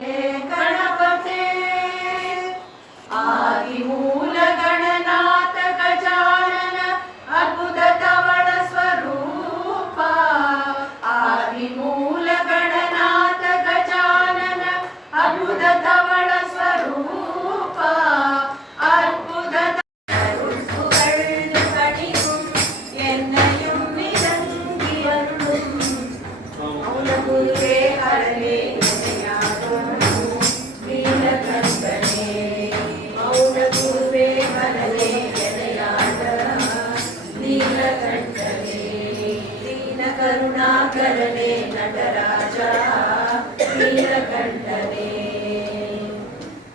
Hey. నటనే Nataraja నీలకంఠనే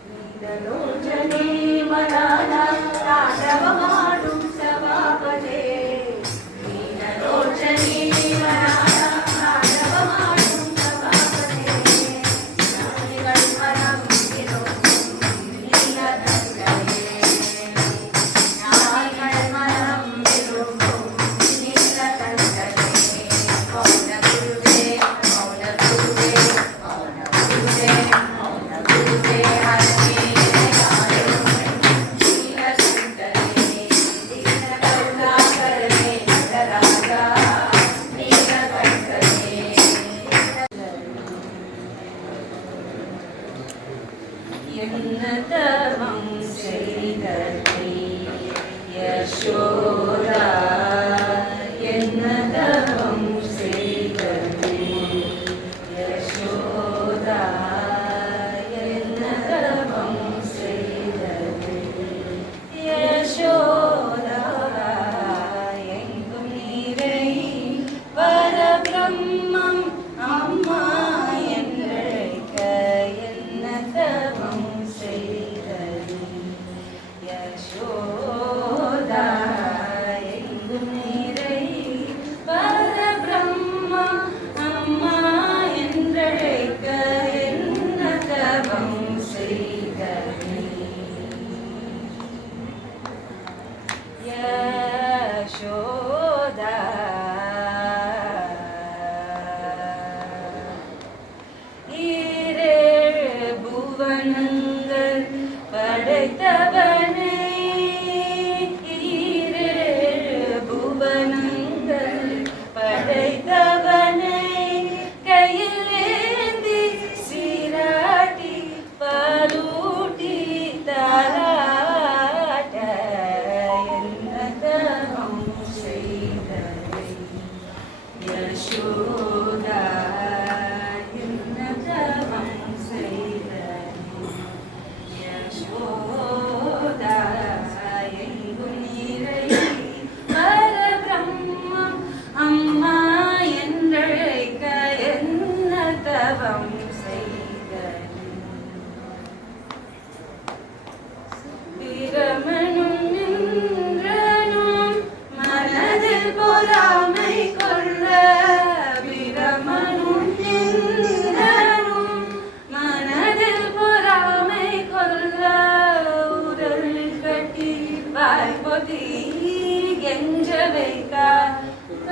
నీలలోచనే Mara Yeshua.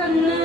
i don't Kanna.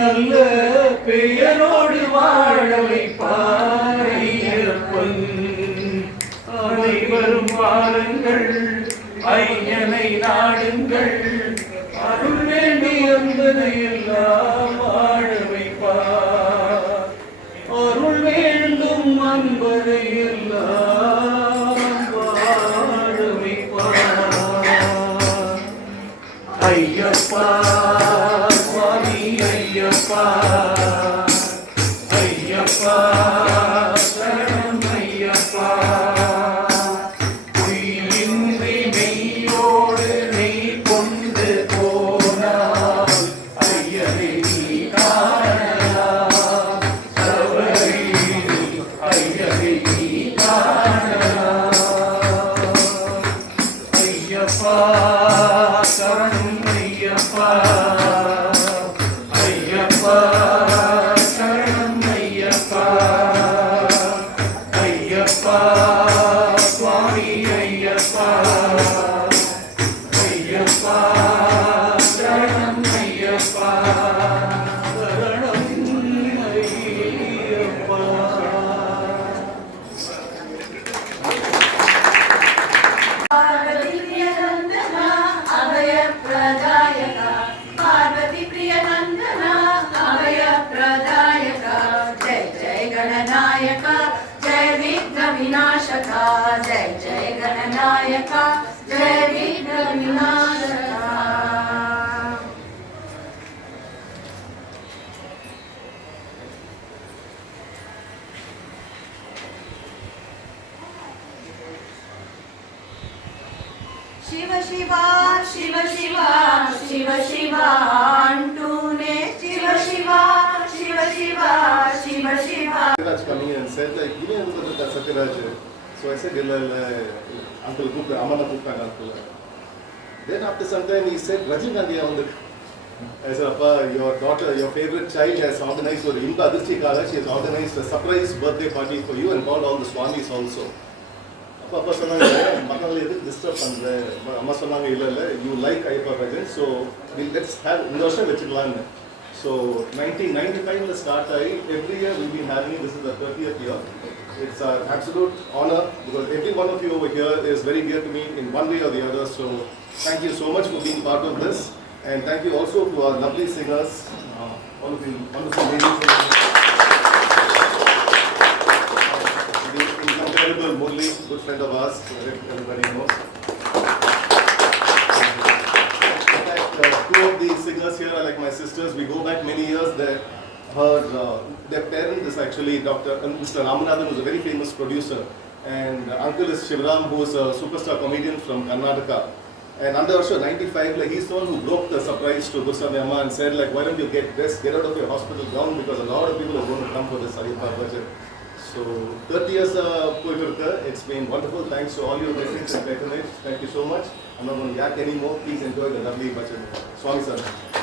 நல்ல பெயரோடு வாழ வைப்பான் அனைவரும் வாருங்கள் ஐயனை நாடுங்கள். அருள் வேண்டி வந்ததை எல்லாம் வாழ வைப்பார் அருள் வேண்டும் அன்பதை எல்லாம் வாழ வைப்பார் ஐயப்பா Ah. विनाशका जय जय गणनायका। जय विघ्न Shiv Shiva Shiv Shiva Shiv Shiva अंटूने। Shiv Shiva Shiv Shiva Shiv Shiva. Grać kamienice, tak i pieniądze do tacy gracie. So I said இல்லை இல்லை அங்கிள் கூப்பிட்டு அம்மா கூப்பிட்டாங்க uncle then after sometime he said ரஜினிகாந்தியா வந்து சார் அப்பா your daughter your favourite child has organise ஒரு இன்ப அதிர்ச்சிக்காக she has organise surprise birthday party for you and call all the swamis also அப்போ அப்பா சொன்னாங்க மக்களை எதுக்கு டிஸ்டர்ப் பண்ணல அம்மா சொன்னாங்க இல்லை இல்லை யூ லைக் ஐப்பா Rajan so will let's have இந்த வருஷம் வச்சுக்கலான்னு ஸோ நைன்டீன் நைன்டி ஃபைவ்ல ஸ்டார்ட் ஆகி every year will be having this is the thirty year it's an absolute honor because every one of you over here is very dear to me in one way or the other. So thank you so much for being part of this. And thank you also to our lovely singers, uh, all of you wonderful ladies. Uh, the incomparable Murli, good friend of ours, everybody knows. In fact, uh, two of the singers here are like my sisters. We go back many years. There her, uh, their parent is actually Dr. Uh, Mr. Ramanathan, who's a very famous producer, and uncle is Shivram, who is a superstar comedian from Karnataka. And under Usher 95, like he's the one who broke the surprise to Goswami and said, like, why don't you get dressed, get out of your hospital gown because a lot of people are going to come for this Haripar budget. So 30 years uh, it's been wonderful. Thanks to all your blessings and patronage. Thank you so much. I'm not going to yak anymore. Please enjoy the lovely budget. Swami.